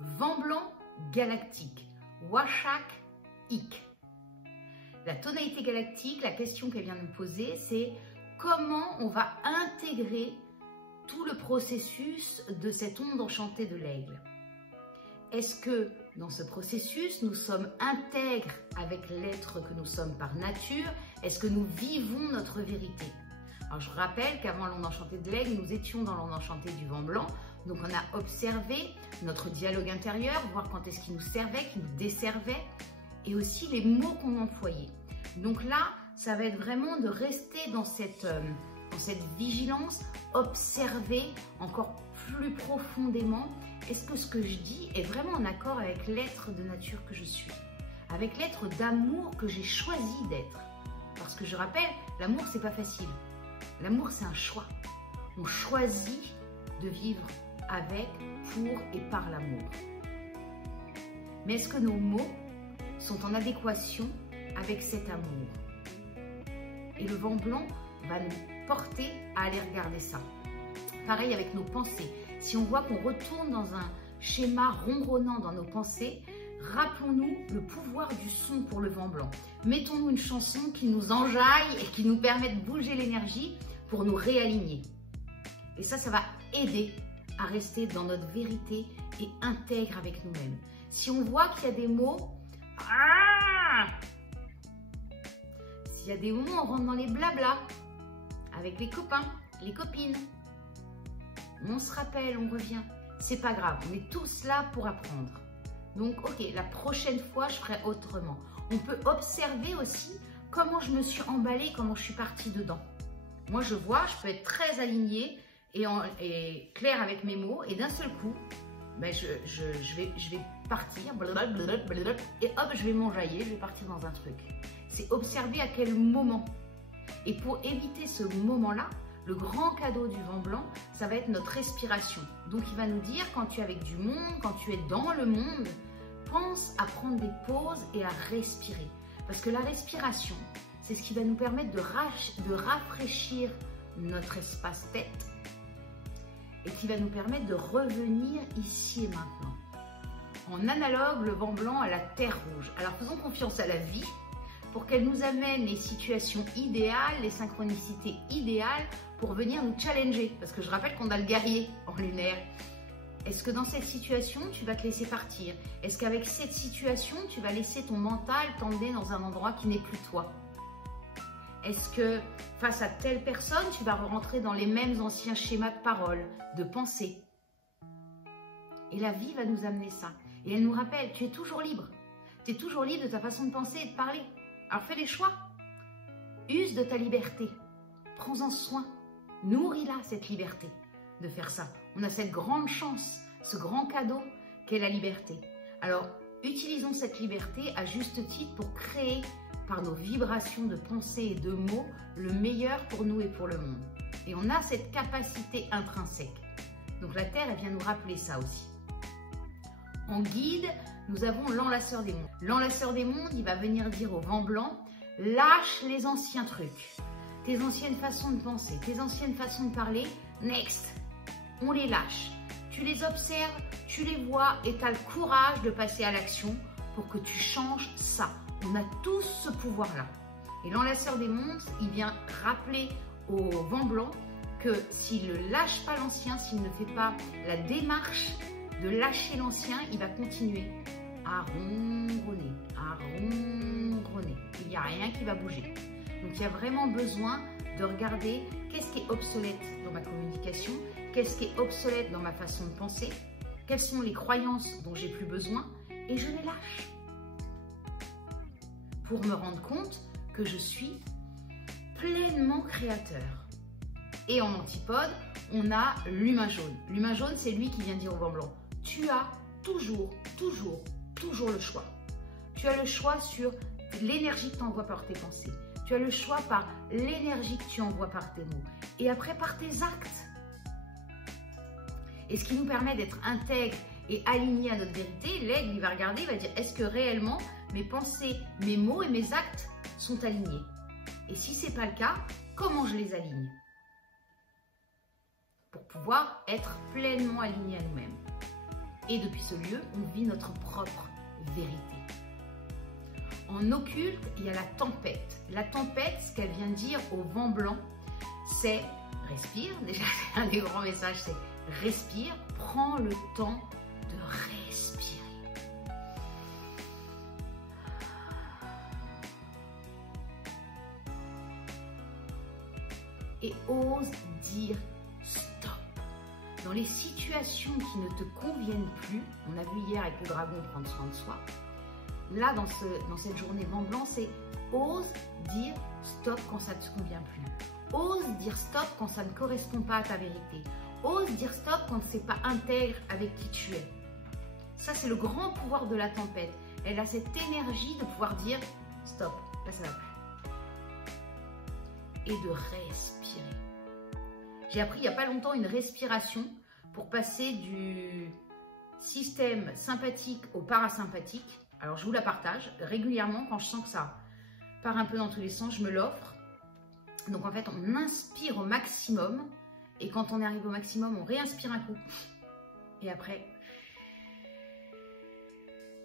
Vent blanc galactique, Washak Ik. La tonalité galactique, la question qu'elle vient de me poser, c'est comment on va intégrer tout le processus de cette onde enchantée de l'aigle. Est-ce que dans ce processus, nous sommes intègres avec l'être que nous sommes par nature? Est-ce que nous vivons notre vérité? Alors je rappelle qu'avant l'onde enchantée de l'aigle, nous étions dans l'onde enchantée du vent blanc. Donc on a observé notre dialogue intérieur, voir quand est-ce qu'il nous servait, qu'il nous desservait, et aussi les mots qu'on employait. Donc là, ça va être vraiment de rester dans cette vigilance, observer encore plus profondément. Est-ce que ce que je dis est vraiment en accord avec l'être de nature que je suis, avec l'être d'amour que j'ai choisi d'être? Parce que je rappelle, l'amour, c'est pas facile. L'amour, c'est un choix. On choisit de vivre avec, pour et par l'amour. Mais est-ce que nos mots sont en adéquation avec cet amour? Et le vent blanc va nous porter à aller regarder ça. Pareil avec nos pensées. Si on voit qu'on retourne dans un schéma ronronnant dans nos pensées, rappelons-nous le pouvoir du son pour le vent blanc. Mettons-nous une chanson qui nous enjaille et qui nous permet de bouger l'énergie pour nous réaligner. Et ça va aider à rester dans notre vérité et intègre avec nous-mêmes. Si on voit qu'il y a des mots, s'il y a des moments, on rentre dans les blablas avec les copains, les copines. On se rappelle, on revient. C'est pas grave, on est tous là pour apprendre. Donc, ok, la prochaine fois, je ferai autrement. On peut observer aussi comment je me suis emballée, comment je suis partie dedans. Moi, je vois, je peux être très alignée et claire avec mes mots, et d'un seul coup, ben, je vais partir, et hop, je vais m'enjailler, je vais partir dans un truc. C'est observer à quel moment. Et pour éviter ce moment-là, le grand cadeau du vent blanc, ça va être notre respiration. Donc, il va nous dire, quand tu es avec du monde, quand tu es dans le monde, pense à prendre des pauses et à respirer. Parce que la respiration, c'est ce qui va nous permettre de rafraîchir notre espace tête et qui va nous permettre de revenir ici et maintenant. En analogue, le vent blanc à la terre rouge. Alors, faisons confiance à la vie pour qu'elle nous amène les situations idéales, les synchronicités idéales pour venir nous challenger. Parce que je rappelle qu'on a le guerrier en lunaire. Est-ce que dans cette situation, tu vas te laisser partir? Est-ce qu'avec cette situation, tu vas laisser ton mental t'emmener dans un endroit qui n'est plus toi? Est-ce que face à telle personne, tu vas rentrer dans les mêmes anciens schémas de parole, de pensée? Et la vie va nous amener ça. Et elle nous rappelle, tu es toujours libre. Tu es toujours libre de ta façon de penser et de parler. Alors fais les choix. Use de ta liberté. Prends-en soin. Nourris-la, cette liberté, de faire ça. On a cette grande chance, ce grand cadeau qu'est la liberté. Alors, utilisons cette liberté à juste titre pour créer, par nos vibrations de pensée et de mots, le meilleur pour nous et pour le monde. Et on a cette capacité intrinsèque. Donc la Terre, elle vient nous rappeler ça aussi. En guide, nous avons l'enlaceur des mondes. L'enlaceur des mondes, il va venir dire au vent blanc, lâche les anciens trucs, tes anciennes façons de penser, tes anciennes façons de parler, next, on les lâche. Tu les observes, tu les vois et tu as le courage de passer à l'action pour que tu changes ça. On a tous ce pouvoir-là. Et l'enlaceur des mondes, il vient rappeler au vent blanc que s'il ne lâche pas l'ancien, s'il ne fait pas la démarche de lâcher l'ancien, il va continuer à ronronner, à ronronner. Il n'y a rien qui va bouger. Donc, il y a vraiment besoin de regarder qu'est-ce qui est obsolète dans ma communication, qu'est-ce qui est obsolète dans ma façon de penser, quelles sont les croyances dont j'ai plus besoin, et je les lâche. Pour me rendre compte que je suis pleinement créateur. Et en antipode, on a l'humain jaune. L'humain jaune, c'est lui qui vient dire au vent blanc, tu as toujours le choix. Tu as le choix sur l'énergie que tu envoies par tes pensées. Tu as le choix par l'énergie que tu envoies par tes mots. Et après, par tes actes. Et ce qui nous permet d'être intègres et alignés à notre vérité, l'aigle, il va regarder, il va dire, est-ce que réellement mes pensées, mes mots et mes actes sont alignés? Et si ce n'est pas le cas, comment je les aligne? Pour pouvoir être pleinement alignés à nous-mêmes. Et depuis ce lieu, on vit notre propre vérité. En occulte, il y a la tempête. La tempête, ce qu'elle vient dire au vent blanc, c'est respire. Déjà, un des grands messages, c'est respire. Prends le temps de respirer. Et ose dire stop. Dans les situations qui ne te conviennent plus, on a vu hier avec le dragon prendre soin de soi, là dans cette journée vent blanc, c'est ose dire stop quand ça ne te convient plus. Ose dire stop quand ça ne correspond pas à ta vérité. Ose dire stop quand ce n'est pas intègre avec qui tu es. Ça, c'est le grand pouvoir de la tempête. Elle a cette énergie de pouvoir dire stop, là ça va plus. Et de respirer. J'ai appris il n'y a pas longtemps une respiration pour passer du système sympathique au parasympathique. Alors je vous la partage régulièrement quand je sens que ça part un peu dans tous les sens, je me l'offre. Donc en fait on inspire au maximum et quand on arrive au maximum on réinspire un coup et après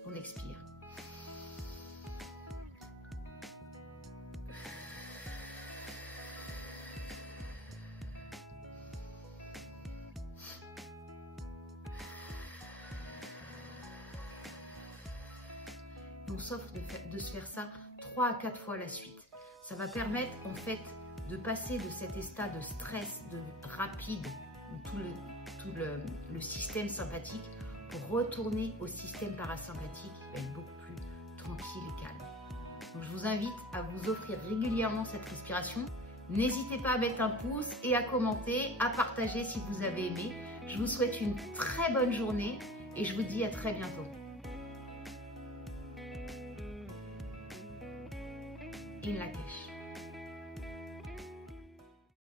on expire. On s'offre de se faire ça 3 à 4 fois à la suite. Ça va permettre en fait de passer de cet état de stress rapide, tout le système sympathique, pour retourner au système parasympathique qui va être beaucoup plus tranquille et calme. Donc je vous invite à vous offrir régulièrement cette respiration. N'hésitez pas à mettre un pouce et à commenter, à partager si vous avez aimé. Je vous souhaite une très bonne journée et je vous dis à très bientôt. In Lakesh.